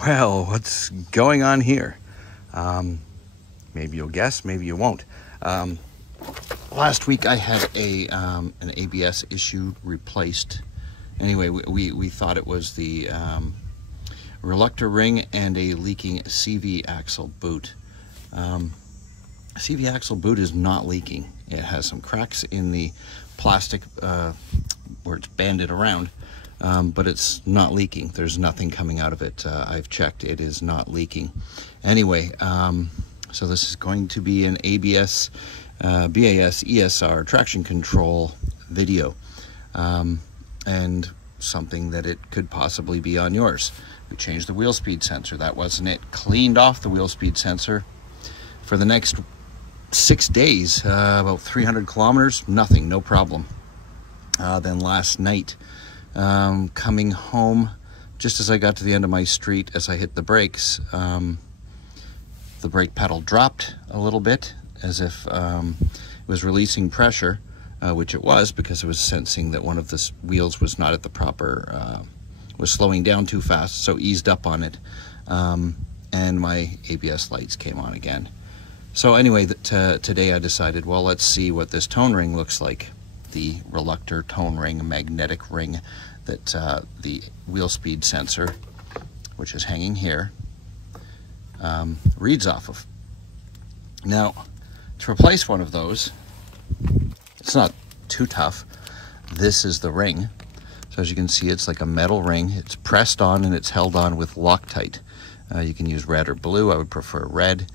Well, what's going on here? Maybe you'll guess, maybe you won't. Last week I had an ABS issue replaced. Anyway, we thought it was the reluctor ring and a leaking CV axle boot. CV axle boot is not leaking. It has some cracks in the plastic where it's banded around, but it's not leaking. There's nothing coming out of it. I've checked, it is not leaking. Anyway, so this is going to be an ABS, BAS, ESR traction control video, and something that it could possibly be on yours. We changed the wheel speed sensor. That wasn't it. Cleaned off the wheel speed sensor. For the next 6 days, about 300 kilometers, nothing, no problem. Then last night, coming home, just as I got to the end of my street, as I hit the brakes, the brake pedal dropped a little bit, as if it was releasing pressure, which it was, because it was sensing that one of the wheels was not at the proper, was slowing down too fast, so eased up on it, and my ABS lights came on again. So anyway, today I decided, well, let's see what this tone ring looks like. The reluctor tone ring, magnetic ring that the wheel speed sensor, which is hanging here, reads off of. Now, to replace one of those, it's not too tough. This is the ring. So as you can see, it's like a metal ring. It's pressed on and it's held on with Loctite. You can use red or blue. I would prefer red.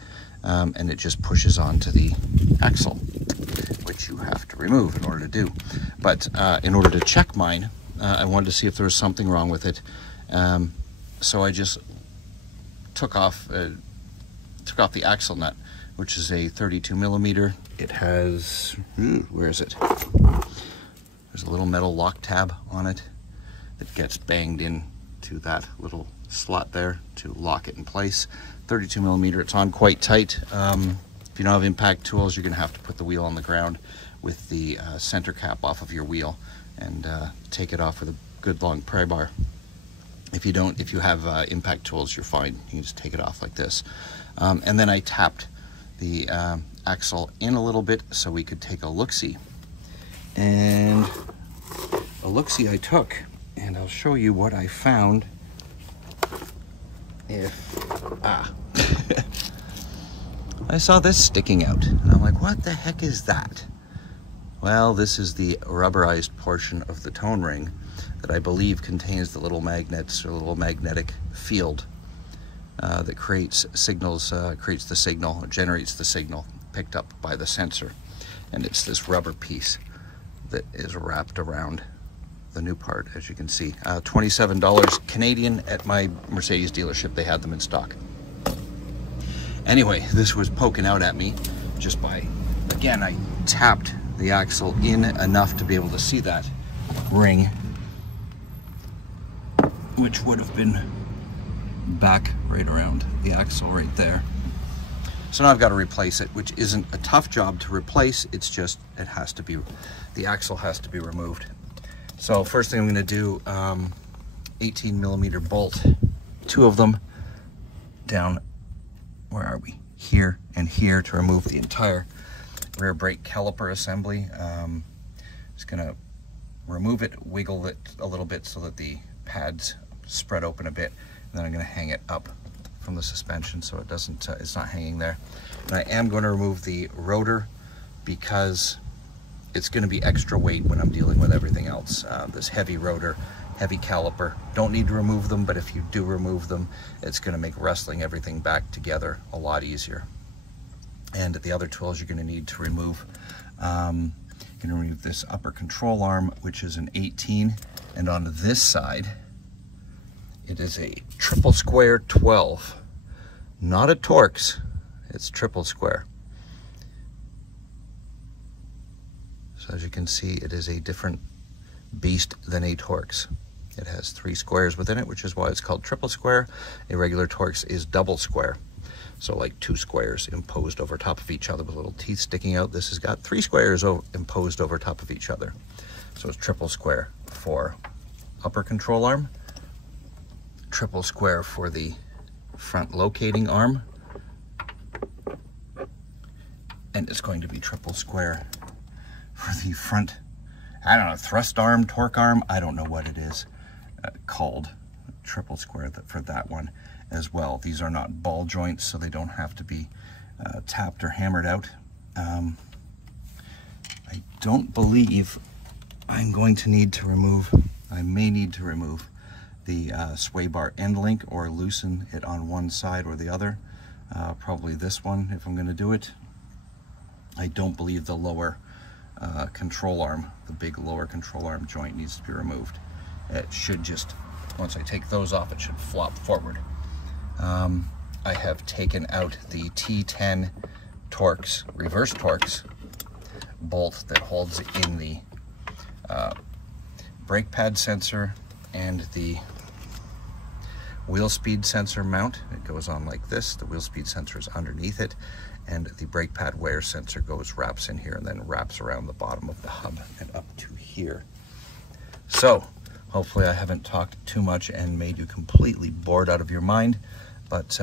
And it just pushes onto the axle, which you have to remove in order to do. But in order to check mine, I wanted to see if there was something wrong with it. So I just took off the axle nut, which is a 32 millimeter. It has, where is it? There's a little metal lock tab on it that gets banged in to that little slot there to lock it in place. 32 millimeter, it's on quite tight. If you don't have impact tools, you're gonna have to put the wheel on the ground with the center cap off of your wheel and take it off with a good long pry bar. If you have impact tools, you're fine. You can just take it off like this. And then I tapped the axle in a little bit so we could take a look-see. And a look-see I took, and I'll show you what I found. I saw this sticking out, and I'm like, what the heck is that? Well, this is the rubberized portion of the tone ring that I believe contains the little magnets or little magnetic field that creates signals, generates the signal picked up by the sensor. And it's this rubber piece that is wrapped around the new part, as you can see. $27 Canadian at my Mercedes dealership. They had them in stock. Anyway, this was poking out at me just by, again, I tapped the axle in enough to be able to see that ring, which would have been back right around the axle right there. So now I've got to replace it, which isn't a tough job to replace. It's just, the axle has to be removed. So first thing I'm going to do, 18 millimeter bolt, 2 of them down, where are we? Here and here, to remove the entire rear brake caliper assembly. Just going to remove it, wiggle it a little bit so that the pads spread open a bit, and then I'm going to hang it up from the suspension so it doesn't, it's not hanging there. And I am going to remove the rotor because it's going to be extra weight when I'm dealing with everything else. This heavy rotor, heavy caliper, don't need to remove them, but if you do remove them, it's going to make wrestling everything back together a lot easier. And the other tools you're going to need to remove, you're going to remove this upper control arm, which is an 18, and on this side, it is a triple square 12, not a Torx, it's triple square. So as you can see, it is a different beast than a Torx. It has 3 squares within it, which is why it's called triple square. A regular Torx is double square. So like 2 squares imposed over top of each other with little teeth sticking out. This has got 3 squares imposed over top of each other. So it's triple square for upper control arm, triple square for the front locating arm, and it's going to be triple square for the front, I don't know, thrust arm, torque arm, I don't know what it is called, triple square for that one as well. These are not ball joints, so they don't have to be tapped or hammered out. I don't believe I'm going to need to remove, I may need to remove the sway bar end link or loosen it on one side or the other. Probably this one if I'm going to do it. I don't believe the lower control arm, the big lower control arm joint needs to be removed. It should just, once I take those off, it should flop forward. I have taken out the T10 Torx, reverse Torx bolt that holds in the brake pad sensor and the wheel speed sensor mount. It goes on like this. The wheel speed sensor is underneath it, and the brake pad wear sensor wraps in here and then wraps around the bottom of the hub and up to here. So hopefully I haven't talked too much and made you completely bored out of your mind, but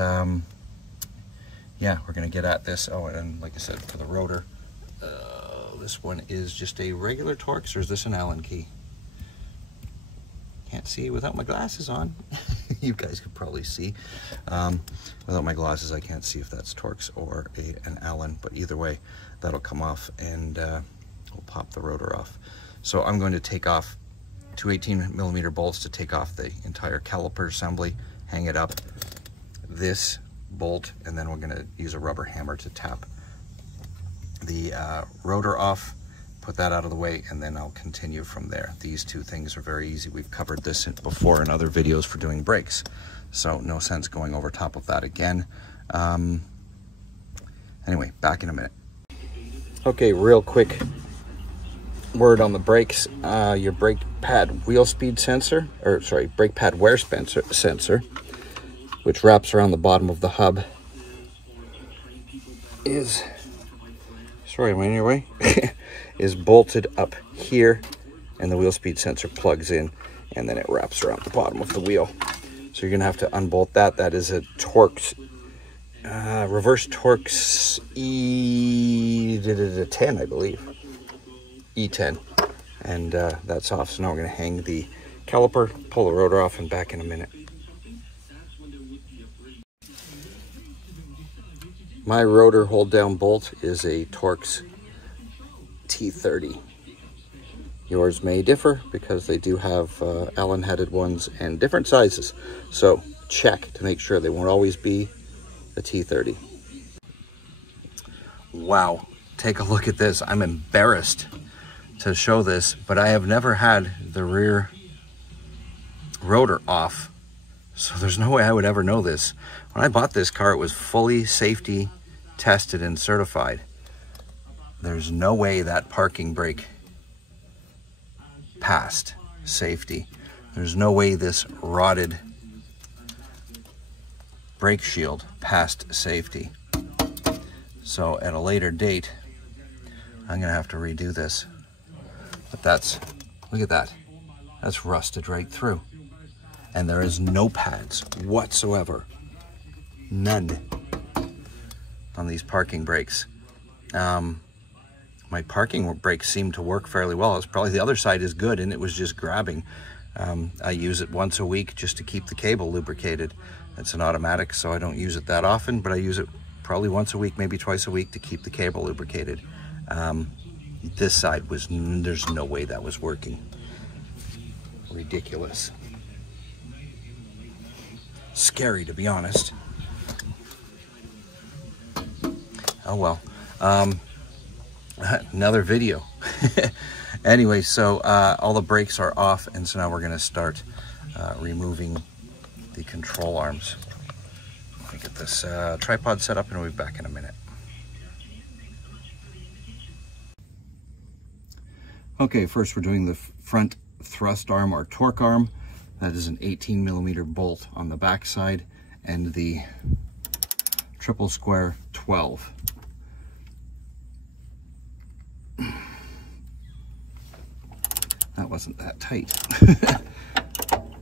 yeah, we're gonna get at this. Oh, and like I said, for the rotor, this one is just a regular Torx, or is this an Allen key? Can't see without my glasses on. You guys could probably see. Without my glasses, I can't see if that's Torx or an Allen, but either way, that'll come off and we'll pop the rotor off. So I'm going to take off two 18mm bolts to take off the entire caliper assembly, hang it up, this bolt, and then we're going to use a rubber hammer to tap the rotor off, put that out of the way, and then I'll continue from there. These two things are very easy. We've covered this before in other videos for doing brakes, so no sense going over top of that again. Anyway, back in a minute. Okay, real quick word on the brakes. Your brake pad wheel speed sensor, or sorry, brake pad wear sensor, which wraps around the bottom of the hub, is, sorry, am I in your way? Is bolted up here, and the wheel speed sensor plugs in, and then it wraps around the bottom of the wheel. So you're gonna have to unbolt that. That is a Torx, reverse Torx E10, I believe. E10, and that's off. So now we're gonna hang the caliper, pull the rotor off, and back in a minute. My rotor hold down bolt is a Torx T30. Yours may differ because they do have Allen headed ones and different sizes. So check to make sure they won't always be a T30. Wow, take a look at this. I'm embarrassed to show this, but I have never had the rear rotor off. So there's no way I would ever know this. When I bought this car, it was fully safety tested and certified. There's no way that parking brake passed safety. There's no way this rotted brake shield passed safety. So at a later date, I'm gonna have to redo this. But that's, look at that. That's rusted right through. And there is no pads whatsoever. None on these parking brakes. My parking brakes seem to work fairly well. It's probably the other side is good and it was just grabbing. I use it once a week just to keep the cable lubricated. It's an automatic, so I don't use it that often, but I use it probably once a week, maybe twice a week to keep the cable lubricated. This side was, there's no way that was working. Ridiculous. Scary, to be honest. Oh well. Another video. Anyway, so all the brakes are off, and so now we're going to start removing the control arms. Let me get this tripod set up and we'll be back in a minute. Okay, first we're doing the front thrust arm or torque arm. That is an 18mm bolt on the back side, and the triple square 12. That wasn't that tight.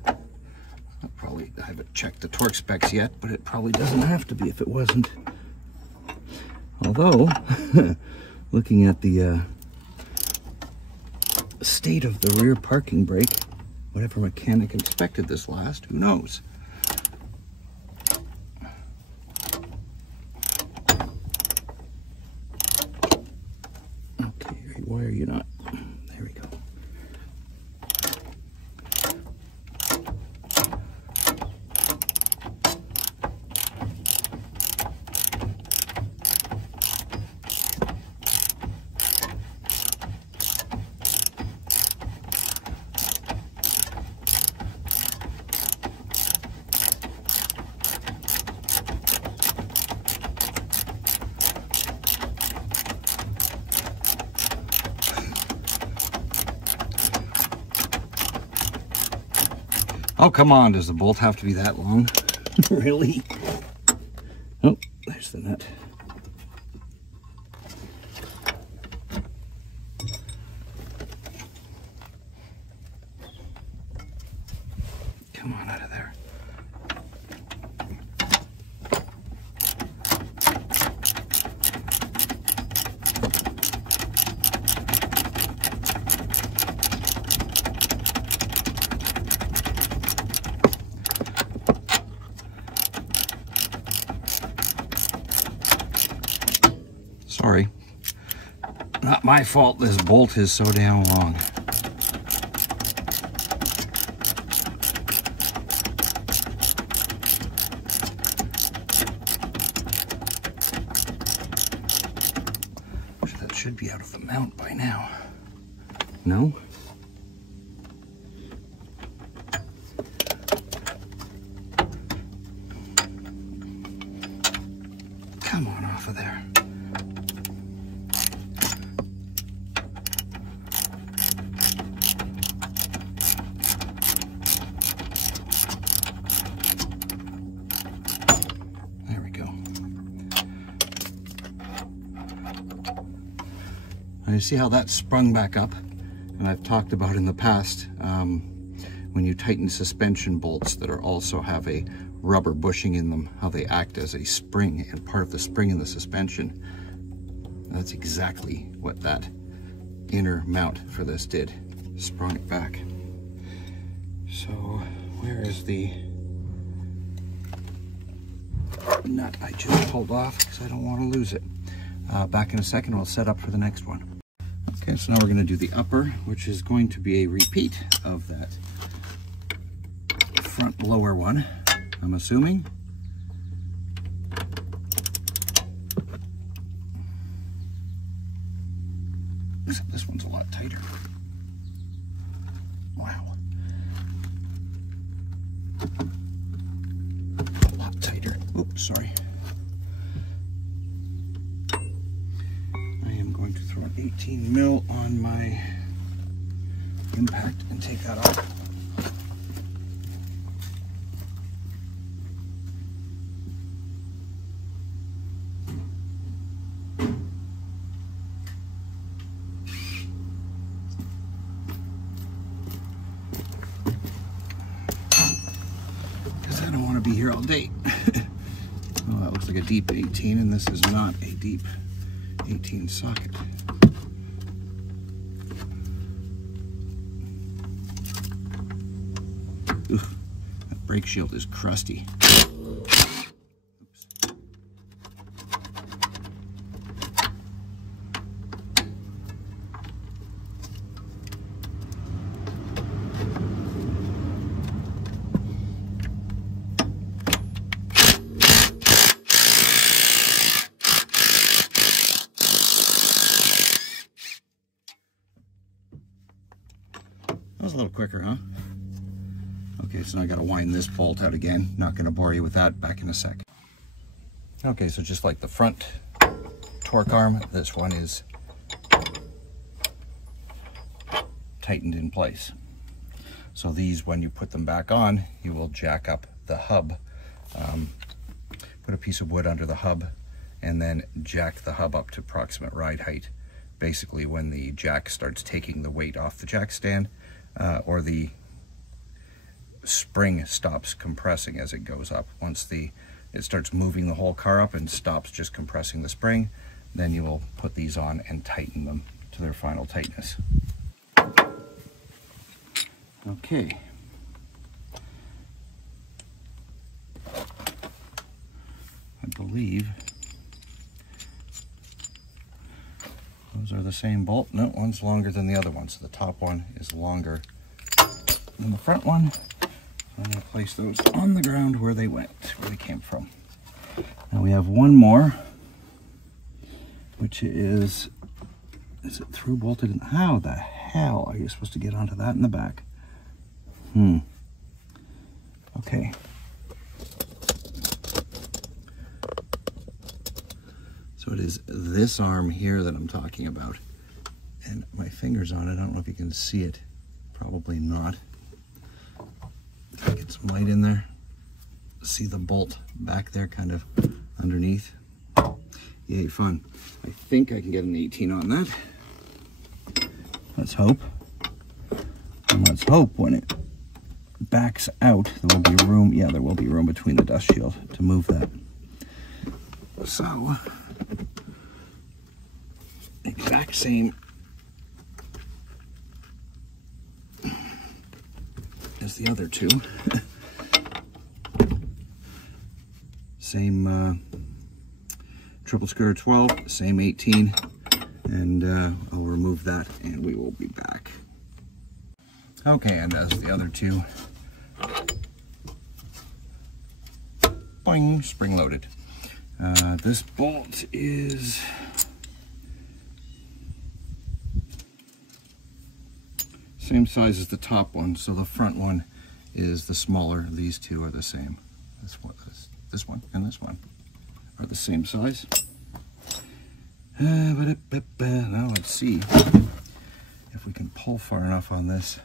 I'll probably have it checked the torque specs yet, but it probably doesn't have to be if it wasn't. Although, looking at the state of the rear parking brake, whatever mechanic inspected this last, who knows? Okay, why are you not? There we go. Oh, come on, does the bolt have to be that long? Really? Oh, there's the nut. Come on out of there. Sorry, not my fault this bolt is so damn long. That should be out of the mount by now. No? Come on off of there. You see how that sprung back up? And I've talked about in the past, when you tighten suspension bolts that are also have a rubber bushing in them, how they act as a spring and part of the spring in the suspension. That's exactly what that inner mount for this did. Sprung it back. So where is the nut I just pulled off, because I don't want to lose it. Back in a second, we'll set up for the next one. Okay, so now we're going to do the upper, which is going to be a repeat of that front lower one, I'm assuming. Except this one's a lot tighter. Wow. A lot tighter. Oops, sorry. Going to throw an 18 mil on my impact and take that off. Because I don't want to be here all day. Oh, that looks like a deep 18, and this is not a deep 18 socket. Oof, that brake shield is crusty. Oops. That was a little quicker, huh? Okay, so now I got to wind this bolt out again. Not going to bore you with that. Back in a sec. Okay, so just like the front torque arm, this one is tightened in place. So these, when you put them back on, you will jack up the hub. Put a piece of wood under the hub and then jack the hub up to approximate ride height. Basically, when the jack starts taking the weight off the jack stand, or the spring stops compressing as it goes up. Once it starts moving the whole car up and stops just compressing the spring, then you will put these on and tighten them to their final tightness. Okay. I believe those are the same bolt. No, one's longer than the other one, so the top one is longer than the front one. I'm going to place those on the ground where they went, where they came from. Now we have one more, which is it through bolted in? How the hell are you supposed to get onto that in the back? Okay. So it is this arm here that I'm talking about. And my finger's on it. I don't know if you can see it. Probably not. If I get some light in there. See the bolt back there kind of underneath. Yay, fun. I think I can get an 18 on that. Let's hope. And let's hope when it backs out, there will be room. Yeah, there will be room between the dust shield to move that. So, exact same as the other two. Same triple square 12, same 18, and I'll remove that and we will be back. Okay, and as the other two, boing, spring loaded. This bolt is same size as the top one, so the front one is the smaller. These two are the same. This one and this one are the same size. Now let's see if we can pull far enough on this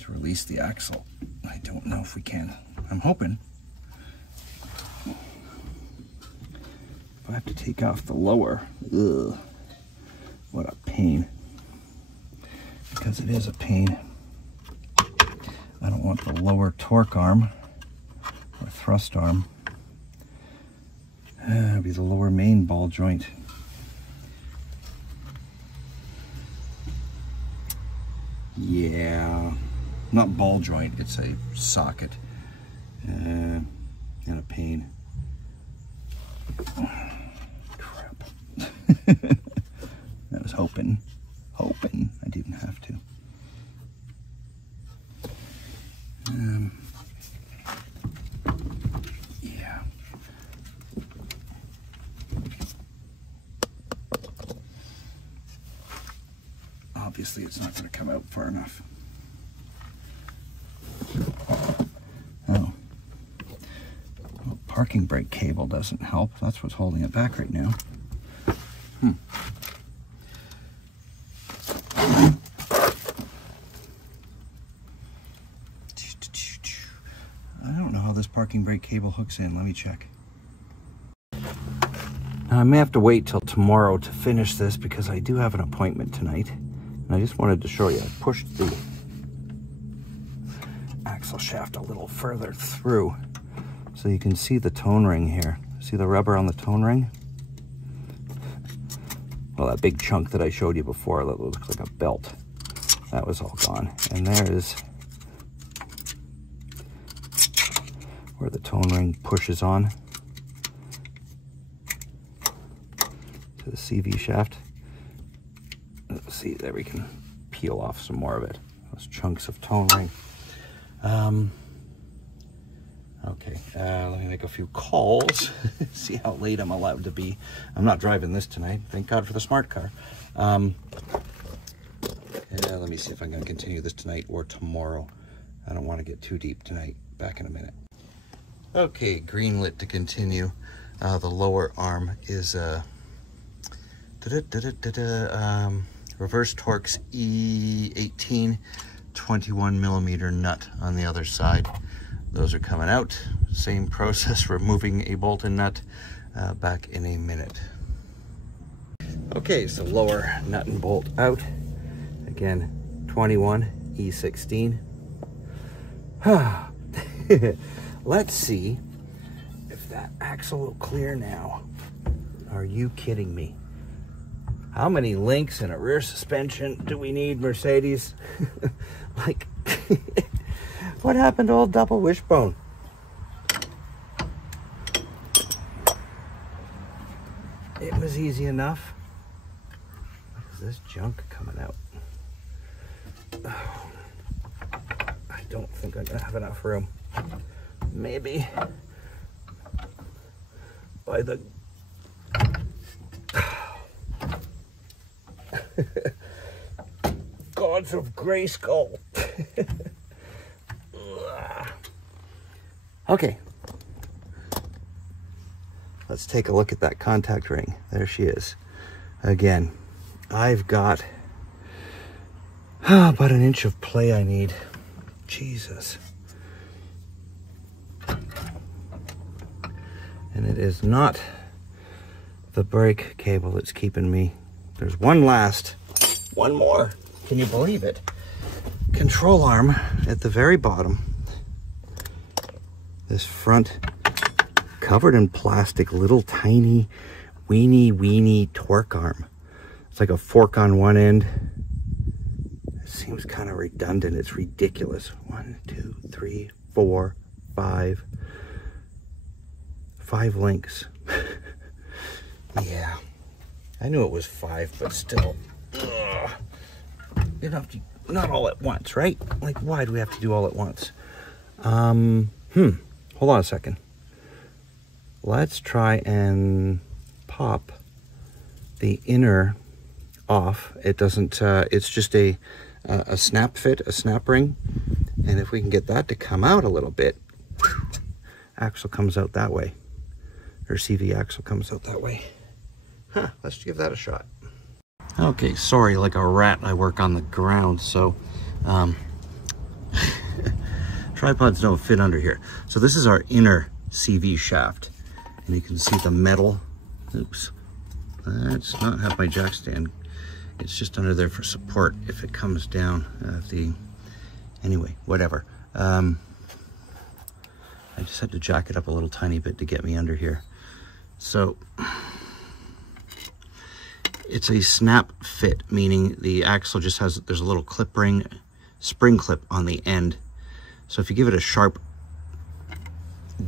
to release the axle. I don't know if we can. I'm hoping. If I have to take off the lower, ugh, what a pain. Because it is a pain. I don't want the lower torque arm or thrust arm. It'll be the lower main ball joint. Yeah, not ball joint, it's a socket. And a pain. Crap. I was hoping I didn't have to. Yeah. Obviously it's not going to come out far enough. Oh. Well, parking brake cable doesn't help. That's what's holding it back right now. I don't know how this parking brake cable hooks in. Let me check. I may have to wait till tomorrow to finish this because I do have an appointment tonight. And I just wanted to show you. I pushed the axle shaft a little further through so you can see the tone ring here. See the rubber on the tone ring? Well, that big chunk that I showed you before that looks like a belt. That was all gone. And there is where the tone ring pushes on to the CV shaft. Let's see, there we can peel off some more of it. Those chunks of tone ring. Okay, let me make a few calls. See how late I'm allowed to be. I'm not driving this tonight. Thank God for the smart car. Let me see if I'm going to continue this tonight or tomorrow. I don't want to get too deep tonight. Back in a minute. Okay, green lit to continue. The lower arm is Reverse Torx E18 21 millimeter nut on the other side. Those are coming out. Same process, removing a bolt and nut. Back in a minute. Okay, so lower nut and bolt out. Again, 21 E16. Let's see if that axle will clear now. Are you kidding me? How many links in a rear suspension do we need, Mercedes? Like, what happened to old double wishbone? It was easy enough. What is this junk coming out? Oh, I don't think I'm gonna have enough room. Maybe by the gods of Grayskull. Okay, let's take a look at that contact ring. There she is. Again, I've got about an inch of play I need. Jesus. And it is not the brake cable that's keeping me. There's one more. Can you believe it? Control arm at the very bottom. This front covered in plastic, little tiny weeny torque arm. It's like a fork on one end. It seems kind of redundant. It's ridiculous. 1, 2, 3, 4, 5. 5 links. Yeah, I knew it was 5, but still. Ugh. You don't have to, not all at once, right? Like, why do we have to do all at once? Hold on a second. Let's try and pop the inner off. It doesn't, it's just a snap fit, a snap ring. And if we can get that to come out a little bit, axle comes out that way. Or CV axle comes out that way. Let's give that a shot. Okay, sorry, like a rat, I work on the ground, so tripods don't fit under here. So this is our inner CV shaft, and you can see the metal. Oops, that's not have my jack stand. It's just under there for support if it comes down. Anyway, whatever. I just had to jack it up a little tiny bit to get me under here. So it's a snap fit, meaning the axle just has, there's a little clip ring, spring clip on the end. So if you give it a sharp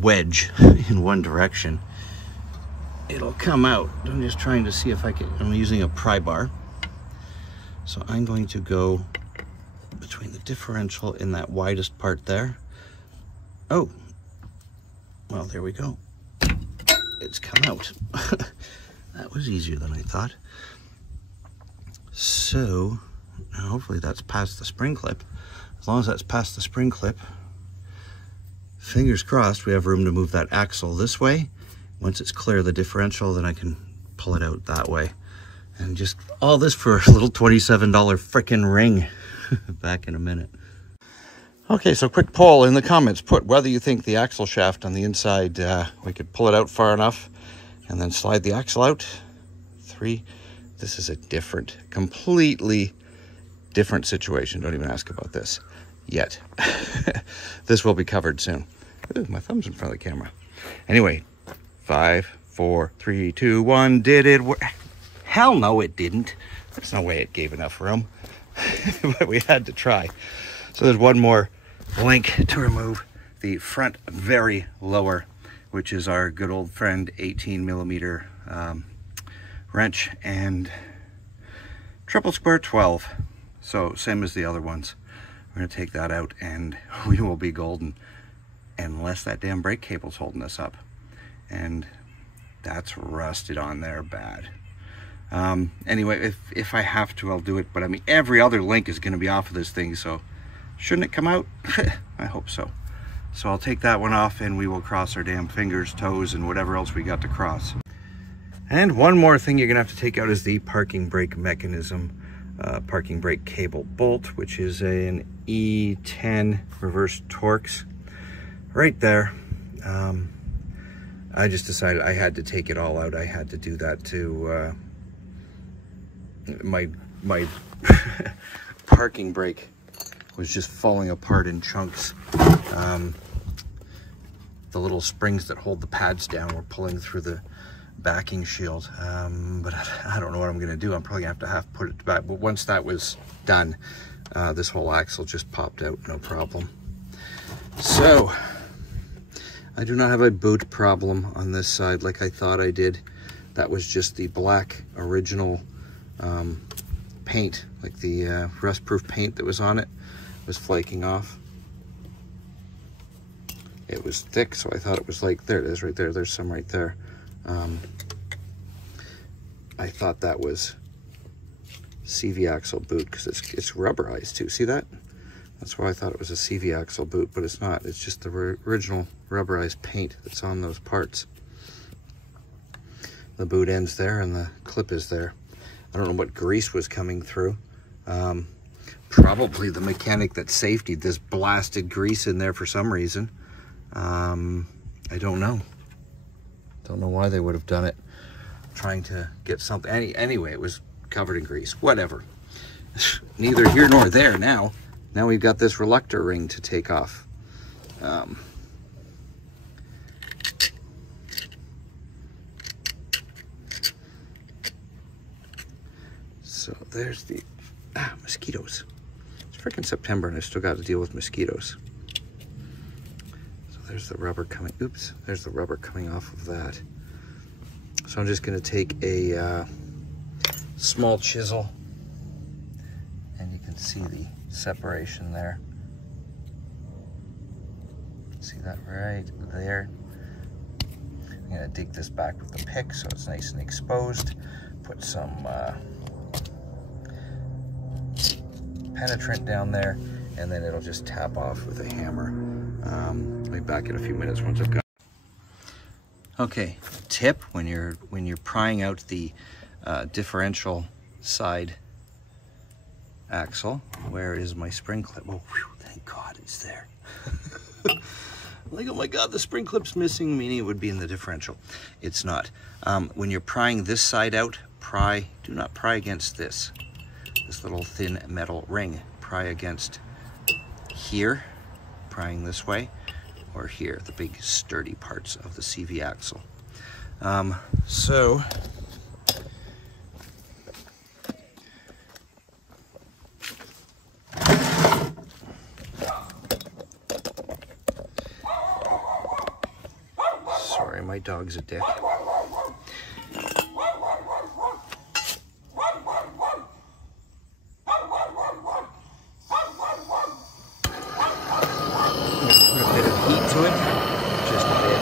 wedge in one direction, it'll come out. I'm just trying to see if I can, I'm using a pry bar. So I'm going to go between the differential in that widest part there. Oh, well, there we go. It's come out. That was easier than I thought. So now hopefully that's past the spring clip. As long as that's past the spring clip, fingers crossed, we have room to move that axle this way. Once it's clear of the differential, then I can pull it out that way. And just all this for a little $27 frickin' ring. Back in a minute. Okay, so quick poll in the comments. Put whether you think the axle shaft on the inside, we could pull it out far enough and then slide the axle out. 3. This is a different, completely different situation. Don't even ask about this yet. This will be covered soon. Ooh, my thumb's in front of the camera. Anyway, 5, 4, 3, 2, 1. Did it work? Hell no, it didn't. There's no way it gave enough room. But we had to try. So there's one more link to remove. The front very lower, which is our good old friend 18 millimeter wrench and triple square 12. So same as the other ones. We're gonna take that out and we will be golden, unless that damn brake cable's holding us up. And that's rusted on there bad. Anyway, if I have to, I'll do it. But I mean, every other link is gonna be off of this thing, so shouldn't it come out? I hope so. So I'll take that one off and we will cross our damn fingers, toes, and whatever else we got to cross. And one more thing you're gonna have to take out is the parking brake mechanism, parking brake cable bolt, which is an E10 reverse Torx right there. I just decided I had to take it all out. I had to do that to my parking brake was just falling apart in chunks. The little springs that hold the pads down were pulling through the backing shield, but I don't know what I'm going to do. I'm probably going to have to put it back. But once that was done, this whole axle just popped out, no problem. So I do not have a boot problem on this side like I thought I did. That was just the black original paint, like the rust-proof paint that was on it was flaking off. It was thick, so I thought it was like, there it is right there, there's some right there. I thought that was CV axle boot because it's rubberized too. See that? That's why I thought it was a CV axle boot, but it's not. It's just the original rubberized paint that's on those parts. The boot end's there and the clip is there. I don't know what grease was coming through. Probably the mechanic that safetied this blasted grease in there for some reason. I don't know. Don't know why they would have done it. Trying to get something. Anyway, it was covered in grease. Whatever. Neither here nor there now. Now we've got this reluctor ring to take off. So there's the mosquitoes. It's freaking September and I still got to deal with mosquitoes. So there's the rubber coming. Oops, there's the rubber coming off of that. So I'm just going to take a small chisel, and you can see the separation there. See that right there? I'm going to dig this back with the pick so it's nice and exposed. Put some penetrant down there, and then it'll just tap off with a hammer. I'll be back in a few minutes once I've got. Okay, tip when you're prying out the differential side axle. Where is my spring clip? Oh, whew, thank God it's there. Like, oh my God, the spring clip's missing, meaning it would be in the differential. It's not. When you're prying this side out, do not pry against this little thin metal ring. Pry against here, prying this way, or here, the big sturdy parts of the CV axle. So sorry, my dog's a dick. To it, just a bit.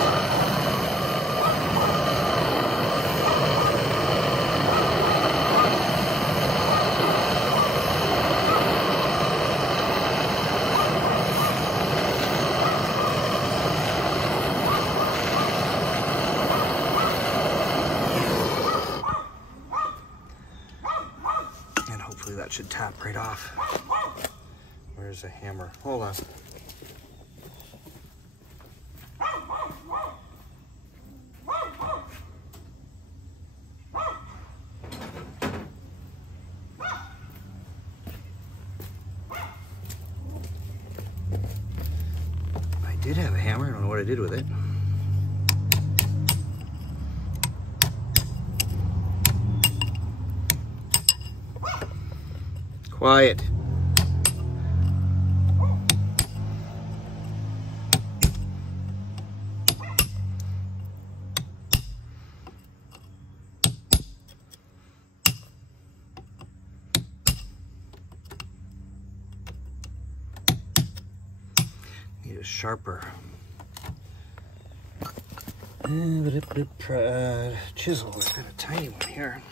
And hopefully that should tap right off. Where's the hammer? Hold on. I did have a hammer. I don't know what I did with it. Quiet. Need a sharper chisel. I've got a tiny one here.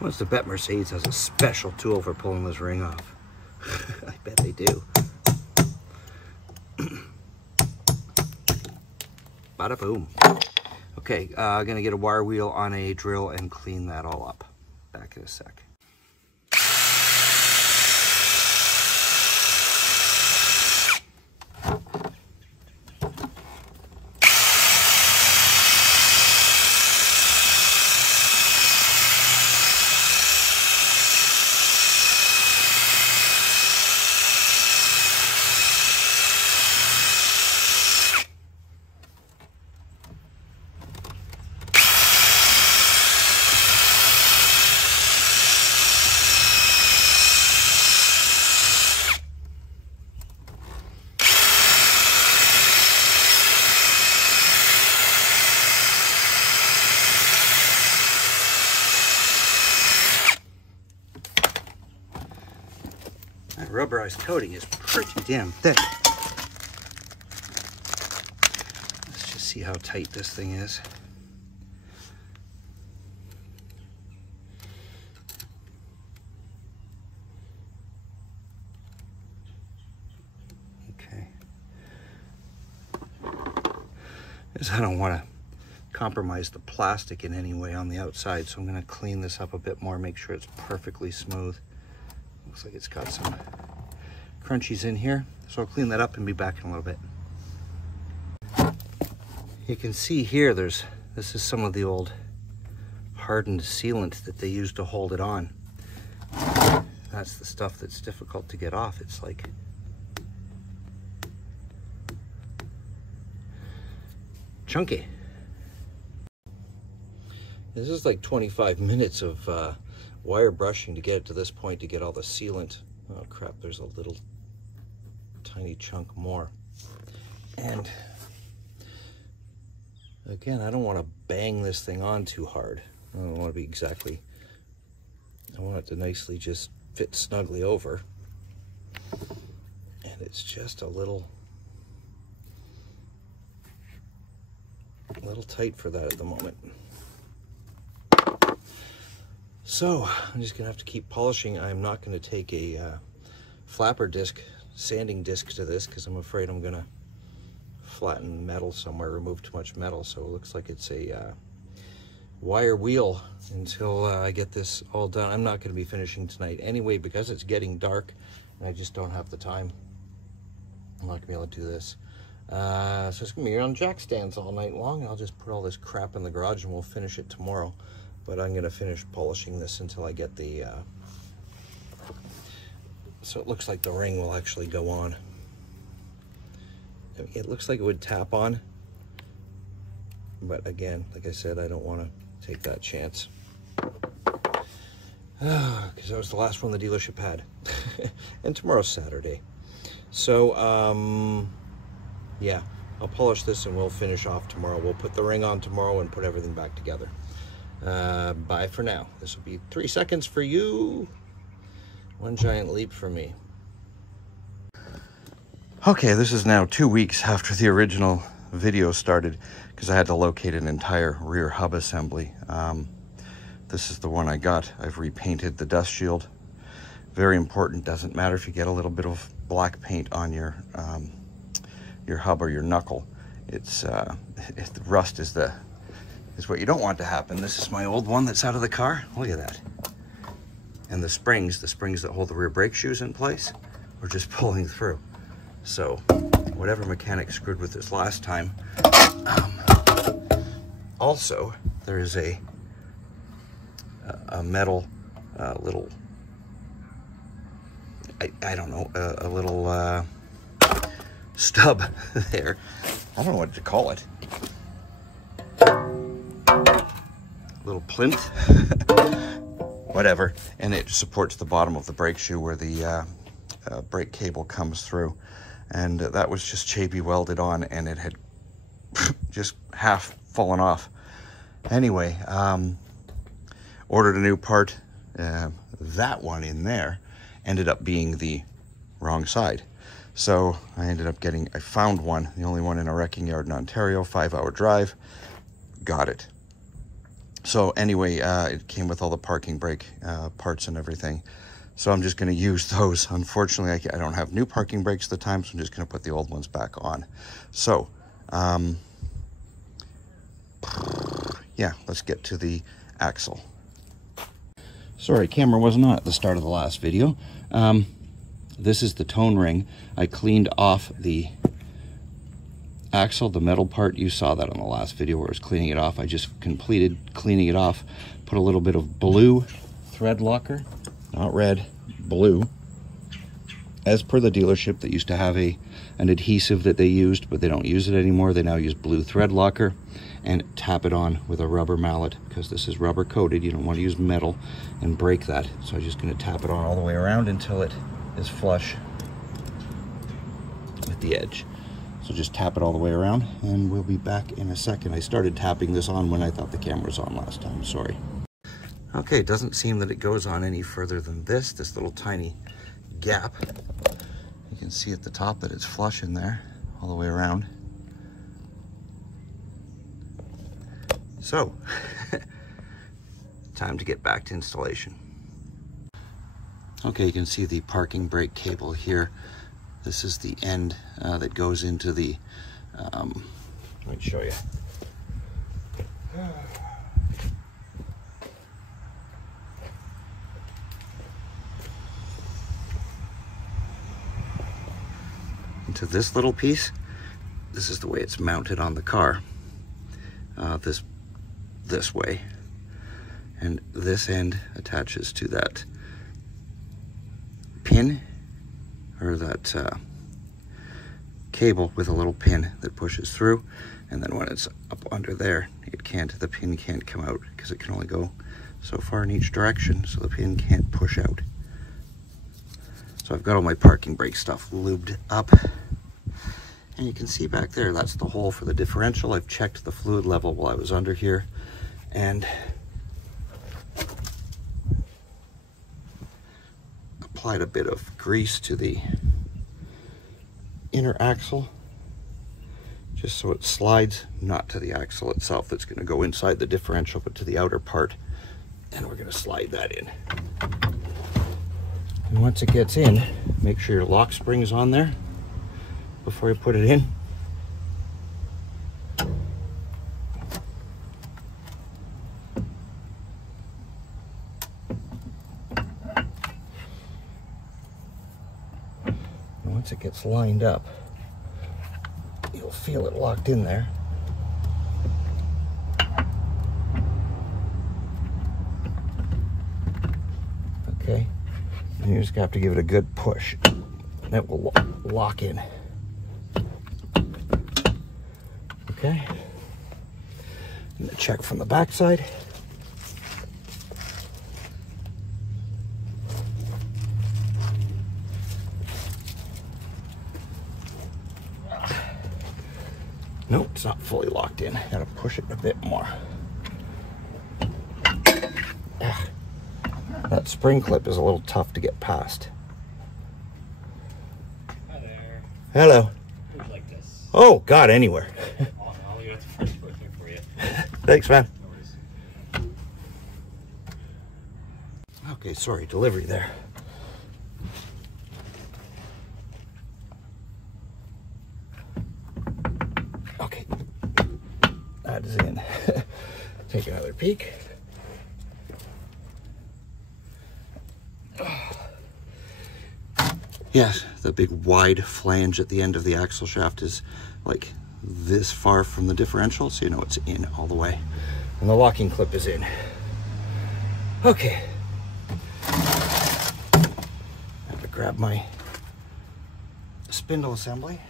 What's to bet Mercedes has a special tool for pulling this ring off? I bet they do. Bada boom. Okay, I'm gonna get a wire wheel on a drill and clean that all up. Back in a sec. That rubberized coating is pretty damn thick. Let's just see how tight this thing is. Okay. Because I don't want to compromise the plastic in any way on the outside, so I'm going to clean this up a bit more, make sure it's perfectly smooth. Looks like it's got some crunchies in here, so I'll clean that up and be back in a little bit. You can see here this is some of the old hardened sealant that they used to hold it on. That's the stuff that's difficult to get off. It's like chunky. This is like 25 minutes of wire brushing to get it to this point, to get all the sealant. Oh crap, there's a little tiny chunk more. And again, I don't want to bang this thing on too hard. I don't want to be exactly, I want it to nicely just fit snugly over. And it's just a little tight for that at the moment. So I'm just gonna have to keep polishing. I'm not gonna take a flapper disc, sanding disc to this, because I'm afraid I'm gonna flatten metal somewhere, remove too much metal. So it looks like it's a wire wheel until I get this all done. I'm not gonna be finishing tonight anyway, because it's getting dark and I just don't have the time. I'm not gonna be able to do this. So it's gonna be on jack stands all night long. I'll just put all this crap in the garage and we'll finish it tomorrow. But I'm gonna finish polishing this until I get the, so it looks like the ring will actually go on. It looks like it would tap on, but again, like I said, I don't wanna take that chance. Because that was the last one the dealership had. And tomorrow's Saturday. So, yeah, I'll polish this and we'll finish off tomorrow. We'll put the ring on tomorrow and put everything back together. Bye for now. This will be 3 seconds for you, 1 giant leap for me. Okay, this is now 2 weeks after the original video started, because I had to locate an entire rear hub assembly. This is the one I got. I've repainted the dust shield. Very important. Doesn't matter if you get a little bit of black paint on your hub or your knuckle. It's rust is what you don't want to happen. This is my old one that's out of the car. Look at that. And the springs that hold the rear brake shoes in place are just pulling through. So whatever mechanic screwed with this last time. Also, there is a metal little, I don't know, a little stub there. I don't know what to call it. Little plinth, whatever, and it supports the bottom of the brake shoe where the brake cable comes through, and that was just Chapey welded on, and it had just half fallen off. Anyway, ordered a new part. That one in there ended up being the wrong side, so I found one, the only one in a wrecking yard in Ontario, 5-hour drive, got it. So anyway, it came with all the parking brake parts and everything. So I'm just going to use those. Unfortunately, I don't have new parking brakes at the time, so I'm just going to put the old ones back on. So Yeah, let's get to the axle. Sorry, camera wasn't on at the start of the last video. This is the tone ring. I cleaned off the axle, the metal part. You saw that on the last video where I was cleaning it off. I just completed cleaning it off. Put a little bit of blue thread locker, not red, blue. As per the dealership that used to have an adhesive that they used, but they don't use it anymore. They now use blue thread locker, and tap it on with a rubber mallet because this is rubber coated. You don't want to use metal and break that. So I'm just going to tap it on all the way around until it is flush with the edge. So just tap it all the way around and we'll be back in a second. I started tapping this on when I thought the camera was on last time, sorry. Okay, it doesn't seem that it goes on any further than this little tiny gap. You can see at the top that it's flush in there all the way around. So, time to get back to installation. Okay, you can see the parking brake cable here. This is the end that goes into the, let me show you. Into this little piece. This is the way it's mounted on the car. This way, and this end attaches to that pin, or that cable with a little pin that pushes through, and then when it's up under there, the pin can't come out because it can only go so far in each direction, so the pin can't push out. So I've got all my parking brake stuff lubed up. And you can see back there, that's the hole for the differential. I've checked the fluid level while I was under here and applied a bit of grease to the inner axle, just so it slides, not to the axle itself that's going to go inside the differential, but to the outer part. And we're going to slide that in. And once it gets in, make sure your lock spring is on there before you put it in. And once it gets lined up, you'll feel it locked in there. Okay, and you just have to give it a good push. That will lock in. Okay, and the check from the back side. Nope, it's not fully locked in. Gotta push it a bit more. That spring clip is a little tough to get past. Hi there. Hello. Would you like this? Oh, God, anywhere. I'll leave it at the first birthday for you. Thanks, man. No worries. Okay, sorry, delivery there. Okay, that is in. Take another peek. Yes, the big wide flange at the end of the axle shaft is like this far from the differential, so you know it's in all the way. And the locking clip is in. Okay. I have to grab my spindle assembly.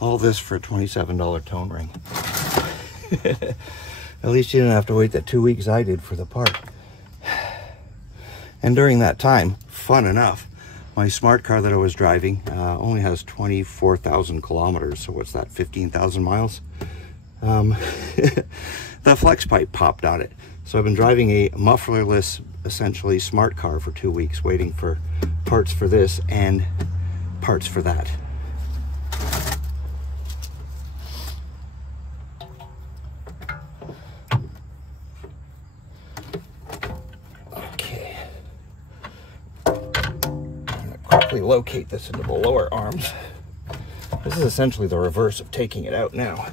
All this for a $27 tone ring. At least you didn't have to wait the 2 weeks I did for the part. And during that time, fun enough, my smart car that I was driving only has 24,000 kilometers. So what's that, 15,000 miles? The flex pipe popped on it. So I've been driving a mufflerless, essentially smart car for 2 weeks, waiting for parts for this and parts for that. locate this into the lower arms. This is essentially the reverse of taking it out now.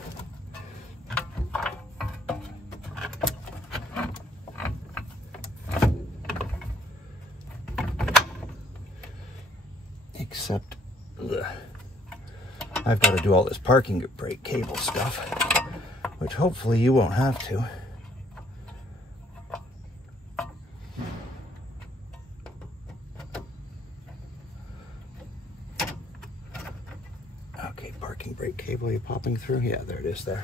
Except I've got to do all this parking brake cable stuff, which hopefully you won't have to. Okay, parking brake cable, are you popping through? Yeah, there it is there.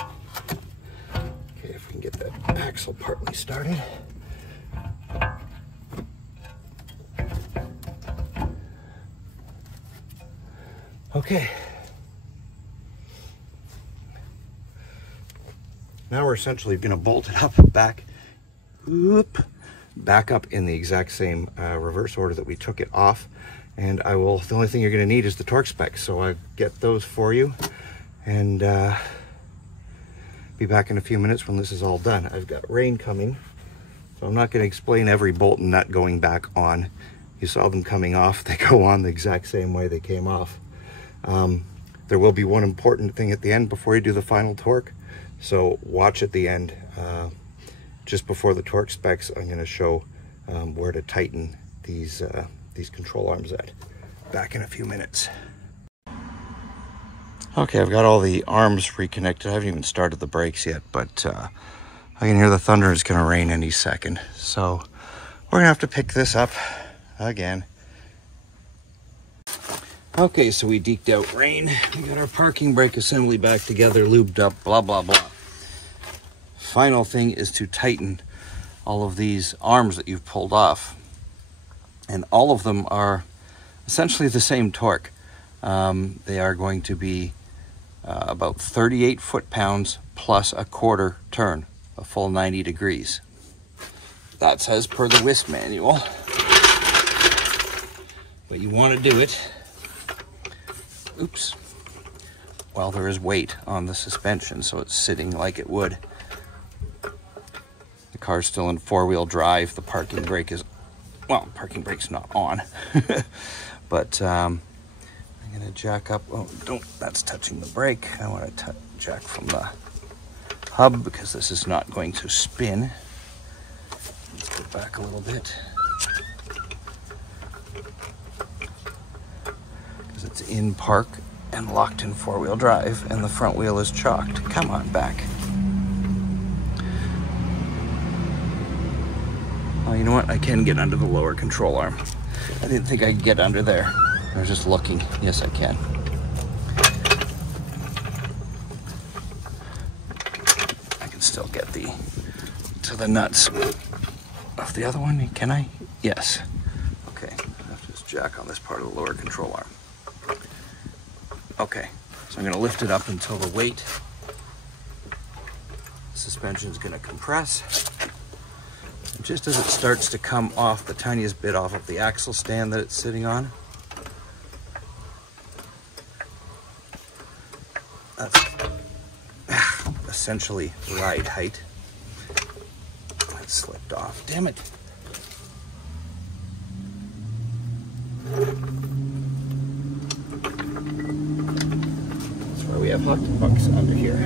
Okay, if we can get that axle partly started. Okay. Now we're essentially going to bolt it up back up in the exact same reverse order that we took it off. And the only thing you're going to need is the torque specs. So I get those for you and be back in a few minutes when this is all done. I've got rain coming, so I'm not going to explain every bolt and nut going back on. You saw them coming off. They go on the exact same way they came off. There will be one important thing at the end before you do the final torque, so watch at the end. Just before the torque specs, I'm going to show where to tighten these control arms at. Back in a few minutes. Okay, I've got all the arms reconnected. I haven't even started the brakes yet, but I can hear the thunder. It's going to rain any second, so we're going to have to pick this up again. Okay, so we deked out rain. We got our parking brake assembly back together, lubed up, blah, blah, blah. Final thing is to tighten all of these arms that you've pulled off. And all of them are essentially the same torque. They are going to be about 38 foot-pounds plus a quarter turn, a full 90 degrees. That's as per the WISP manual. But you want to do it. Oops. Well, there is weight on the suspension, so it's sitting like it would. The car's still in four-wheel drive. The parking brake is, well, parking brake's not on. But I'm going to jack up. Oh, that's touching the brake. I want to jack from the hub because this is not going to spin. Let's go back a little bit. It's in park and locked in four-wheel drive, and the front wheel is chalked. Come on back. Oh, you know what? I can get under the lower control arm. I didn't think I could get under there. I was just looking. Yes, I can. I can still get to the nuts of the other one. Can I? Yes. Okay. I have to just jack on this part of the lower control arm. Okay, so I'm going to lift it up until the weight. Suspension is going to compress. And just as it starts to come off the tiniest bit off of the axle stand that it's sitting on, that's essentially ride height. That slipped off. Damn it. We have hot bucks under here.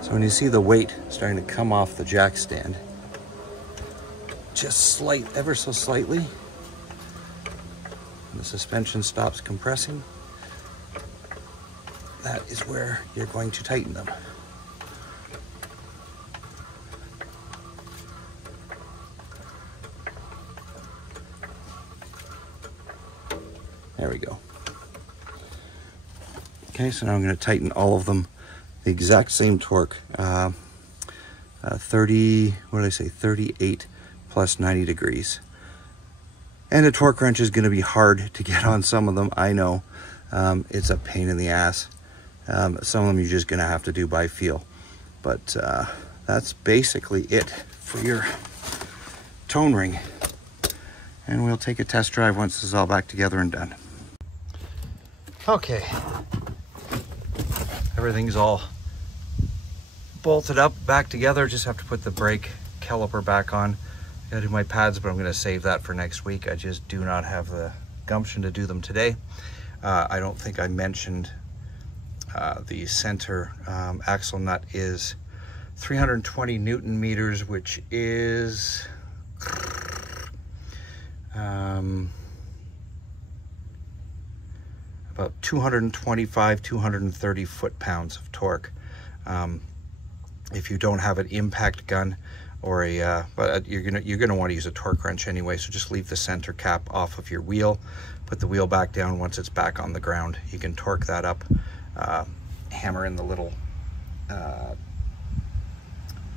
So when you see the weight starting to come off the jack stand, just ever so slightly, and the suspension stops compressing, that is where you're going to tighten them. There we go. Okay, so now I'm going to tighten all of them the exact same torque. 38 plus 90 degrees. And a torque wrench is going to be hard to get on some of them, I know. It's a pain in the ass. Some of them you're just going to have to do by feel. But that's basically it for your tone ring. And we'll take a test drive once this is all back together and done. Okay, everything's all bolted up, back together. Just have to put the brake caliper back on. Gotta do my pads, but I'm gonna save that for next week. I just do not have the gumption to do them today. I don't think I mentioned the center axle nut is 320 Newton meters, which is about 225, 230 foot-pounds of torque. If you don't have an impact gun or a, but you're gonna want to use a torque wrench anyway. So just leave the center cap off of your wheel, put the wheel back down. Once it's back on the ground, you can torque that up, hammer in the little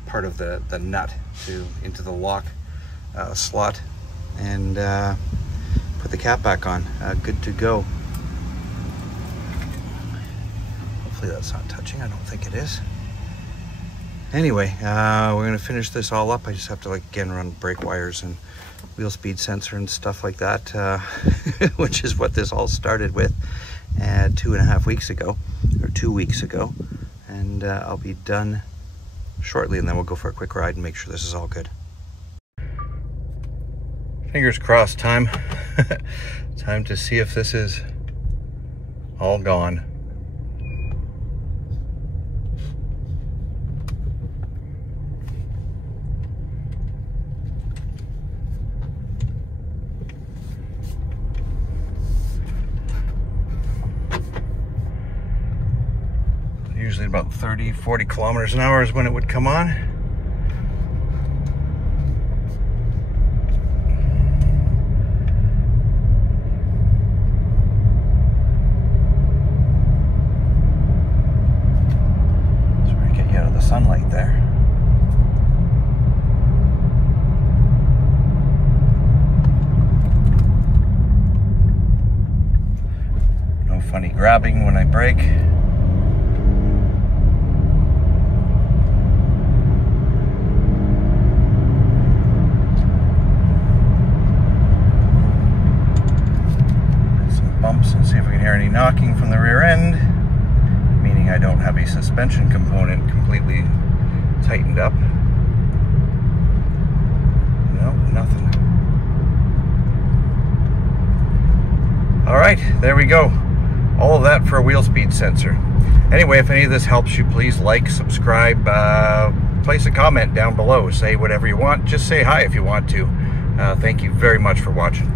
part of the nut into the lock slot, and put the cap back on. Good to go. Hopefully that's not touching. I don't think it is. Anyway, we're gonna finish this all up. I just have to, like, again, run brake wires and wheel speed sensor and stuff like that, which is what this all started with 2.5 weeks ago, or 2 weeks ago. And I'll be done shortly, and then we'll go for a quick ride and make sure this is all good. Fingers crossed time. Time to see if this is all gone. Usually about 30, 40 kilometers an hour is when it would come on. That's where I get you out of the sunlight there. No funny grabbing when I brake. And see if we can hear any knocking from the rear end, meaning I don't have a suspension component completely tightened up. No, nothing. All right, there we go. All of that for a wheel speed sensor. Anyway, if any of this helps you, please like, subscribe, place a comment down below. Say whatever you want. Just say hi if you want to. Thank you very much for watching.